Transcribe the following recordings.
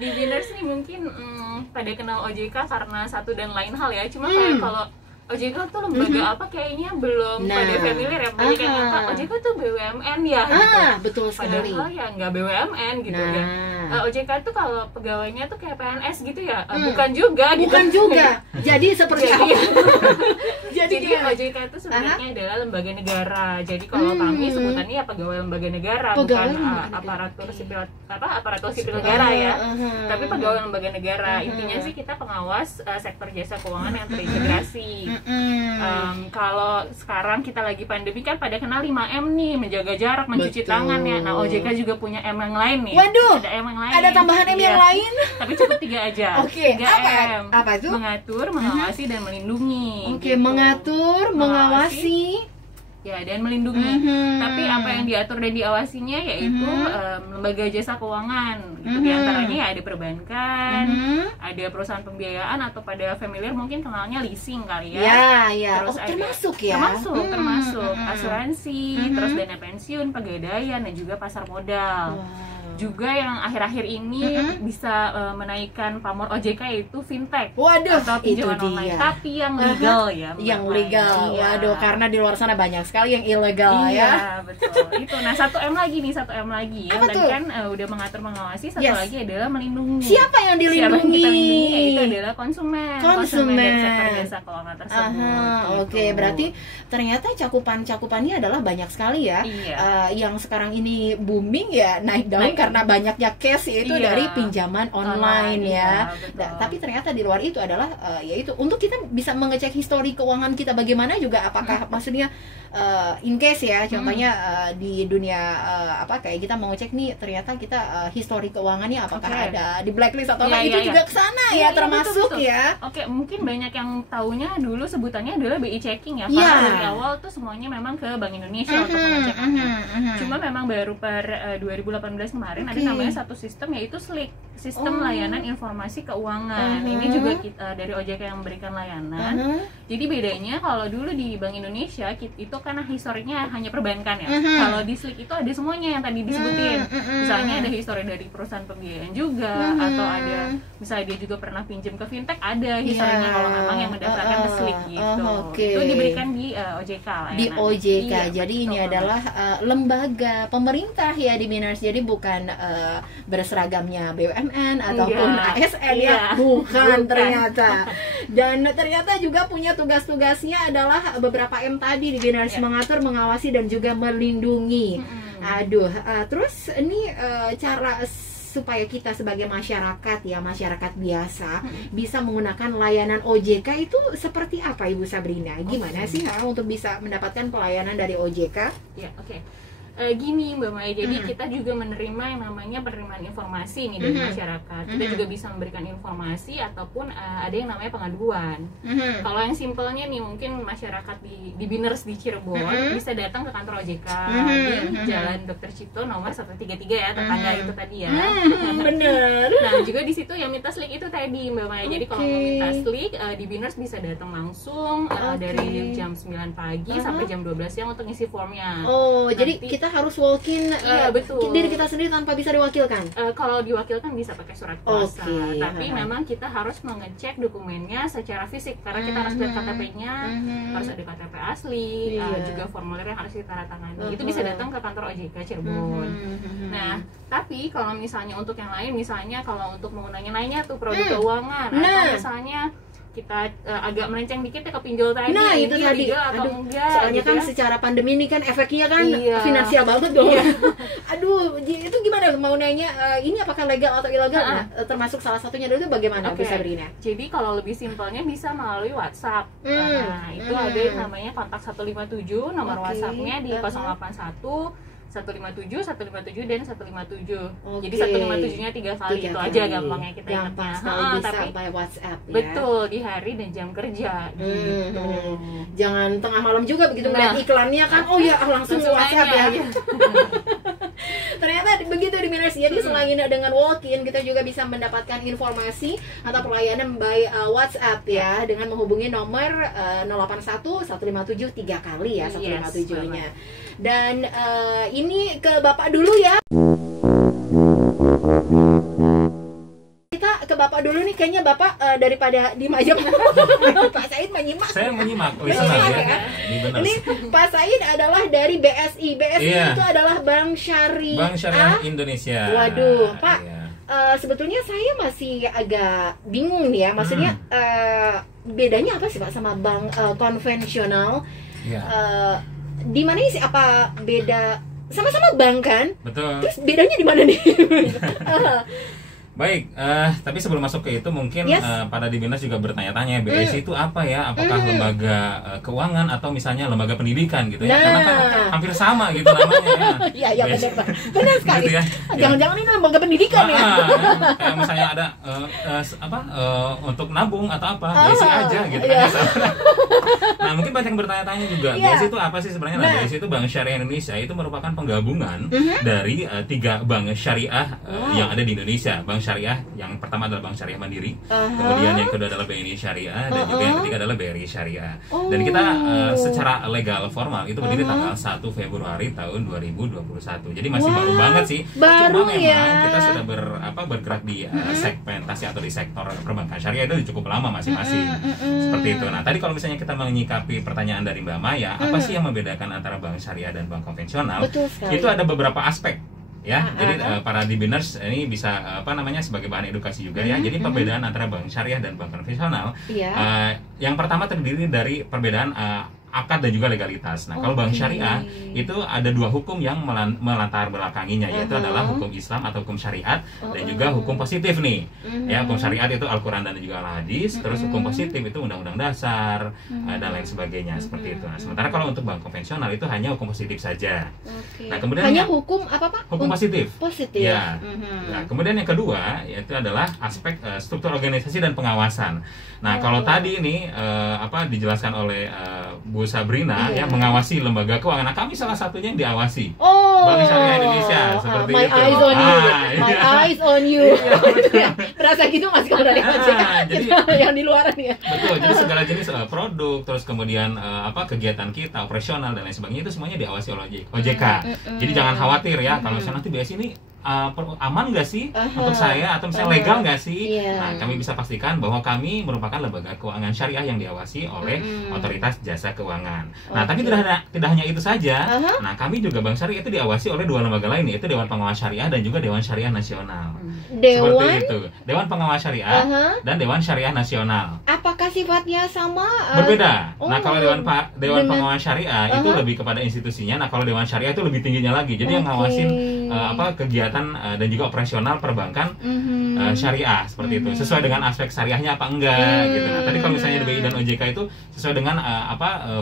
di Biners nih mungkin pada kenal OJK karena satu dan lain hal ya. Cuma kayak kalau OJK tuh lembaga apa kayaknya belum pada familiar ya. Banyak yang ngata OJK tuh BUMN ya gitu. Betul sekali. Padahal ya nggak BUMN gitu ya. OJK tuh kalau pegawainya tuh kayak PNS gitu ya. Bukan juga gitu. Bukan juga. Jadi seperti apa? Jadi OJK itu sebenarnya adalah lembaga negara. Jadi kalau kami sebutannya ya pegawai lembaga negara, bukan aparatur sipil negara ya. Tapi pegawai lembaga negara. Intinya sih kita pengawas sektor jasa keuangan yang terintegrasi. Kalau sekarang kita lagi pandemi kan pada kenal 5M nih, menjaga jarak, mencuci tangan ya. Nah, OJK juga punya M yang lain nih. Waduh, ada M yang lain. Ada tambahan M yang lain. Tapi cukup 3 aja. 3M. Apa itu? Mengatur, mengawasi dan melindungi. Mengatur, mengawasi ya dan melindungi. Tapi apa yang diatur dan diawasinya yaitu lembaga jasa keuangan gitu. Di antaranya ya ada perbankan, ada perusahaan pembiayaan atau pada familiar mungkin kenalnya leasing kali ya. Terus termasuk ya. Termasuk asuransi, terus dana pensiun, pegadaian dan juga pasar modal. Juga yang akhir-akhir ini bisa menaikkan pamor OJK yaitu fintech. Atau pinjaman online, tapi yang legal ya. Yang legal. Waduh, karena di luar sana banyak sekali yang ilegal ya. Iya, betul. Itu. Nah, 1M lagi. Yang tadi kan udah mengatur mengawasi, satu lagi adalah melindungi. Siapa yang dilindungi? Siapa yang kita lindungi? Yaitu adalah konsumen dari sektor jasa keuangan tersebut. Gitu. Berarti ternyata cakupannya adalah banyak sekali ya. Yang sekarang ini booming ya, naik daun karena banyaknya case yaitu dari pinjaman online ya. Tapi ternyata di luar itu adalah yaitu untuk kita bisa mengecek histori keuangan kita bagaimana juga, apakah maksudnya in case ya, contohnya di dunia kayak kita mau cek nih ternyata kita histori keuangannya apakah ada di blacklist atau itu juga kesana ya, termasuk betul. Ya. Mungkin banyak yang taunya dulu sebutannya adalah BI checking ya. Karena dari awal tuh semuanya memang ke Bank Indonesia untuk pengecekannya. Cuma memang baru per 2018 kemarin ada namanya satu sistem yaitu SLIK, sistem layanan informasi keuangan. Ini juga dari OJK yang memberikan layanan. Jadi bedanya kalau dulu di Bank Indonesia itu karena historiknya hanya perbankan ya. Kalau di SLIK itu ada semuanya yang tadi disebutin. Misalnya ada histori dari perusahaan pembiayaan juga, atau ada misalnya dia juga pernah pinjam ke fintech, ada historinya kalau memang yang mendaftarkan ke SLIK gitu. Itu diberikan di OJK layanan. Di OJK. Jadi ini adalah lembaga pemerintah ya di Biners. Jadi bukan berseragamnya BUMN ataupun ASN ya. Bukan ternyata. Dan ternyata juga punya tugas-tugasnya adalah beberapa M tadi di Biners, mengatur, mengawasi dan juga melindungi. Terus ini cara supaya kita sebagai masyarakat ya, masyarakat biasa bisa menggunakan layanan OJK itu seperti apa Ibu Sabrina? Gimana sih untuk bisa mendapatkan pelayanan dari OJK? Gini Mbak Maya, jadi kita juga menerima yang namanya penerimaan informasi nih dari masyarakat. Kita juga bisa memberikan informasi ataupun ada yang namanya pengaduan. Kalau yang simpelnya nih mungkin masyarakat di Biners di Cirebon bisa datang ke kantor OJK di Jalan Dr. Cipto nomor 133 ya, tetangga itu tadi ya. Bener. Nah juga di situ yang minta SLIK itu tadi Mbak Maya. Jadi kalau mau minta SLIK di Biners bisa datang langsung dari jam 9 pagi sampai jam 12 siang untuk ngisi formnya. Jadi kita harus walk-in diri kita sendiri tanpa bisa diwakilkan? Kalau diwakilkan bisa pakai surat kuasa, tapi memang kita harus mengecek dokumennya secara fisik karena kita harus lihat KTP-nya, harus ada KTP asli, juga formulir yang harus ditandatangani. Itu bisa datang ke kantor OJK Cirebon. Nah, tapi kalau misalnya untuk yang lain, misalnya kalau untuk mau nanya-nanya tuh produk keuangan atau misalnya kita agak melenceng dikit ya ke pinjol tadi. Nah itu tadi, atau enggak, soalnya gitu kan ya. Secara pandemi ini kan efeknya kan finansial banget dong. Aduh, itu gimana mau nanya ini apakah legal atau ilegal? Termasuk salah satunya dulu bagaimana Bu Sabrina? Jadi kalau lebih simpelnya bisa melalui WhatsApp. Nah itu ada yang namanya kontak 157, nomor WhatsAppnya di 081 157, 157 dan 157. Jadi 157-nya 3 kali itu aja gampangnya kita ingatnya. Tapi by WhatsApp ya. Betul, di hari dan jam kerja gitu. Jangan tengah malam juga begitu melihat iklannya kan, langsung WhatsApp ya. Ternyata begitu di Biners. Jadi selain dengan walk-in, kita juga bisa mendapatkan informasi atau pelayanan by WhatsApp ya, dengan menghubungi nomor 081 157 3 kali ya 157-nya. Dan ini ke Bapak dulu ya. Bapak dulu nih, kayaknya Bapak daripada diem aja. Pak Said menyimak. Saya menyimak, listener ya. Ini Pak Said adalah dari BSI. BSI itu adalah Bank Syariah Indonesia. Waduh, Pak. Sebetulnya saya masih agak bingung nih ya. Maksudnya bedanya apa sih Pak sama bank konvensional? Di mana sih, apa beda? Sama-sama bank kan? Betul. Terus bedanya di mana nih? Baik, tapi sebelum masuk ke itu mungkin para Dibinas juga bertanya-tanya, BSI itu apa ya? Apakah lembaga keuangan atau misalnya lembaga pendidikan gitu ya? Karena kan hampir sama gitu namanya ya. Iya, benar Pak. Benar sekali. Gitu ya. Jangan-jangan ini lembaga pendidikan ya? Kayak misalnya ada untuk nabung atau apa, BSI aja gitu kan. Nah, mungkin banyak yang bertanya-tanya juga, BSI itu apa sih sebenarnya? Nah, BSI itu Bank Syariah Indonesia, itu merupakan penggabungan dari 3 bank syariah yang ada di Indonesia. Bank Syariah yang pertama adalah Bank Syariah Mandiri, kemudian yang kedua adalah BNI Syariah, dan juga yang ketiga adalah BRI Syariah. Dan kita secara legal formal itu berdiri tanggal 1 Februari tahun 2021. Jadi masih baru banget sih. Baru cuma memang kita sudah bergerak di segmentasi atau di sektor perbankan syariah itu cukup lama masing-masing. Seperti itu. Nah, tadi kalau misalnya kita menyikapi pertanyaan dari Mbak Maya, apa sih yang membedakan antara bank syariah dan bank konvensional? Itu ada beberapa aspek. Ya, jadi para Dibiners ini bisa sebagai bahan edukasi juga ya. Jadi perbedaan antara bank syariah dan bank konvensional, yang pertama terdiri dari perbedaan akad dan juga legalitas. Nah, kalau bank syariah itu ada 2 hukum yang melatar belakanginya, yaitu adalah hukum Islam atau hukum syariat dan juga hukum positif nih. Ya, hukum syariat itu Al-Qur'an dan juga Al-Hadis, terus hukum positif itu Undang-Undang Dasar dan lain sebagainya seperti itu. Nah, sementara kalau untuk bank konvensional itu hanya hukum positif saja. Nah, kemudian hanya hukum apa Pak? Hukum positif. Positif. Ya. Nah, kemudian yang kedua yaitu adalah aspek struktur organisasi dan pengawasan. Nah, kalau tadi ini dijelaskan oleh Bu Sabrina yang mengawasi lembaga keuangan. Nah, kami salah satunya yang diawasi. Bank Syariah Indonesia seperti my itu. Eyes on you. My eyes on you. Terasa gitu Mas kalau dari jadi yang di luaran ya. Betul. Jadi segala jenis produk, terus kemudian kegiatan kita, operasional dan lain sebagainya itu semuanya diawasi oleh OJK. Jadi jangan khawatir ya kalau misalnya nanti BSI ini aman nggak sih untuk saya atau misalnya legal nggak sih? Nah, kami bisa pastikan bahwa kami merupakan lembaga keuangan syariah yang diawasi oleh Otoritas Jasa Keuangan. Nah, tapi tidak hanya itu saja. Nah, kami juga Bank Syariah itu diawasi oleh 2 lembaga lain, yaitu Dewan Pengawas Syariah dan juga Dewan Syariah Nasional. Seperti itu. Dewan Pengawas Syariah dan Dewan Syariah Nasional. Apakah sifatnya sama? Berbeda. Nah, kalau Dewan Pengawas Syariah itu lebih kepada institusinya. Nah, kalau Dewan Syariah itu lebih tingginya lagi. Jadi yang ngawasin kegiatan dan juga operasional perbankan syariah seperti itu, sesuai dengan aspek syariahnya apa enggak gitu. Nah, tadi kalau misalnya BI dan OJK itu sesuai dengan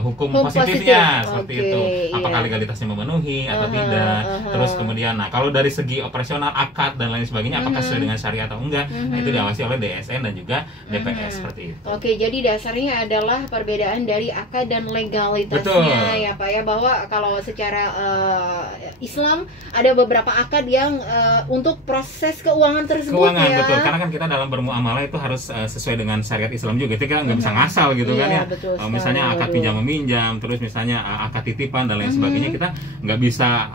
hukum positifnya seperti itu, apakah legalitasnya memenuhi atau tidak. Terus kemudian, nah kalau dari segi operasional akad dan lain sebagainya, apakah sesuai dengan syariah atau enggak, nah itu diawasi oleh DSN dan juga DPS seperti itu. Oke, jadi dasarnya adalah perbedaan dari akad dan legalitasnya. Ya Pak ya, bahwa kalau secara Islam ada beberapa akad yang untuk proses keuangan tersebut. Betul, karena kan kita dalam bermuamalah itu harus sesuai dengan syariat Islam juga. Kita nggak bisa ngasal gitu kan ya. Misalnya akad pinjam meminjam, terus misalnya akad titipan dan lain sebagainya, kita nggak bisa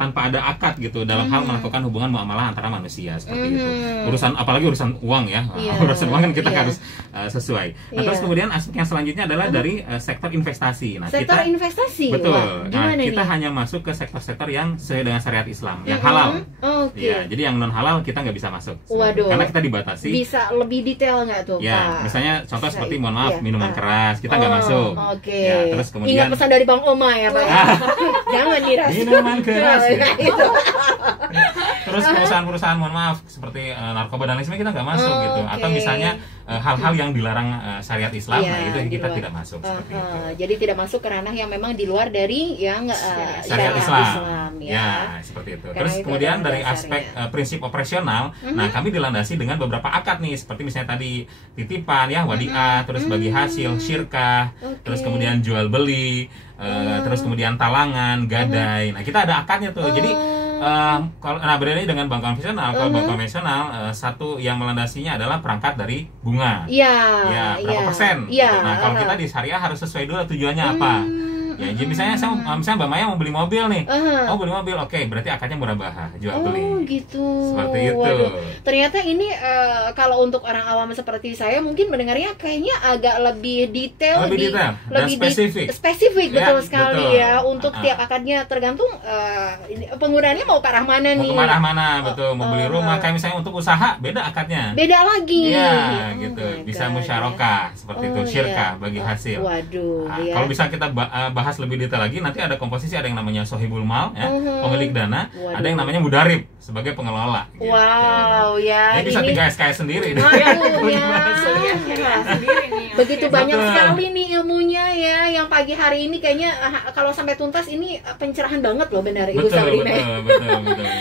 tanpa ada akad gitu dalam hal melakukan hubungan muamalah antara manusia seperti itu. Apalagi urusan uang ya. Urusan uang kan kita harus sesuai. Nah, terus kemudian aspek yang selanjutnya adalah dari sektor investasi. Nah, sektor investasi. Betul. Nah, kita hanya masuk ke sektor-sektor yang sesuai dengan syariat Islam, yang halal. Ya, jadi yang non halal kita nggak bisa masuk. Waduh. Karena kita dibatasi. Bisa lebih detail nggak tuh, Pak? Misalnya contoh seperti mohon maaf minuman keras kita nggak masuk. Ya, terus kemudian ingat pesan dari Bang Oma ya, Pak. Jangan miras. Minuman keras. Terus perusahaan-perusahaan mohon maaf seperti narkoba dan lain sebagainya kita nggak masuk gitu. Atau misalnya hal-hal yang dilarang syariat Islam, nah itu kita tidak masuk seperti itu. Jadi tidak masuk ke ranah yang memang di luar dari yang syariat Islam ya, seperti itu. Terus kemudian dari aspek prinsip operasional, nah kami dilandasi dengan beberapa akad nih, seperti misalnya tadi titipan ya, wadiah, terus bagi hasil, syirkah, terus kemudian jual beli, terus kemudian talangan, gadai. Nah, kita ada akadnya tuh. Jadi berbeda dengan bank konvensional. Kalau bank konvensional satu yang melandasinya adalah perangkat dari bunga. Berapa persen? Nah, kalau kita di syariah harus sesuai dulu tujuannya apa. Ya, jadi misalnya Mbak Maya mau beli mobil nih. Oh, beli mobil. Oke, berarti akadnya murabahah, jual beli. Oh, gitu. Seperti itu. Waduh. Ternyata ini kalau untuk orang awam seperti saya mungkin mendengarnya kayaknya agak lebih detail, lebih spesifik. Spesifik, betul sekali betul. Ya. Untuk tiap akadnya tergantung penggunaannya mau ke arah mana nih. Mau ke arah mana, betul. Mau beli rumah, kayak misalnya untuk usaha, beda akadnya. Beda lagi. Iya, gitu. Bisa musyarakah seperti itu, syirkah bagi hasil. Waduh. Nah, kalau bisa kita bahas lebih detail lagi, nanti ada komposisi, ada yang namanya sohibul mal, ya, pemilik dana, ada yang namanya mudarib sebagai pengelola. Gitu. Wow, ya. Ini bisa 3 SKS sendiri. Waduh, ya. Sendiri nih. Begitu banyak sekali nih ilmunya ya, yang pagi hari ini kayaknya kalau sampai tuntas ini pencerahan banget loh, benar Ibu Sabrina. Betul. Ya.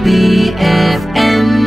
DBFM